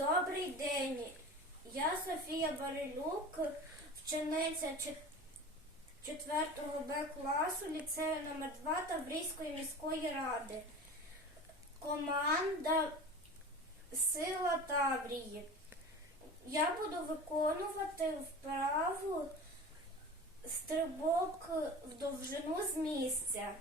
Добрий день. Я Софія Барилюк, вчениця 4 Б класу ліцею номер 2 Таврійської міської ради. Команда Сила Таврії. Я буду виконувати вправу стрибок в довжину з місця.